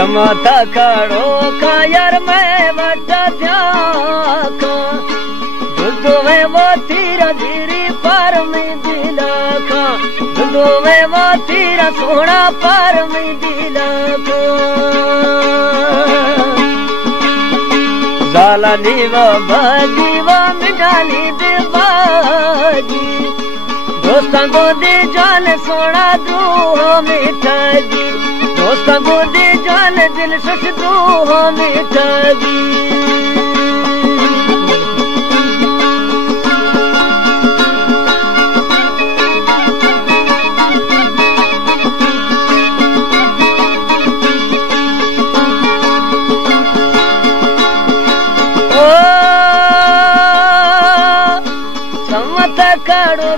चमता खड़ो का यार मैं बटा ध्याखा दुदो में वो तीरा धीरी पर में दिला खा दुदो में वो तीरा सोना पर में दिला खा जाला नीवा बाजीवा मिठानी दे बाजी दोस्तां को दे जान सोना दूह मीठा जी दोस्तां को दे जान दिल सच दूह मीठा जी ओ समत कड़ो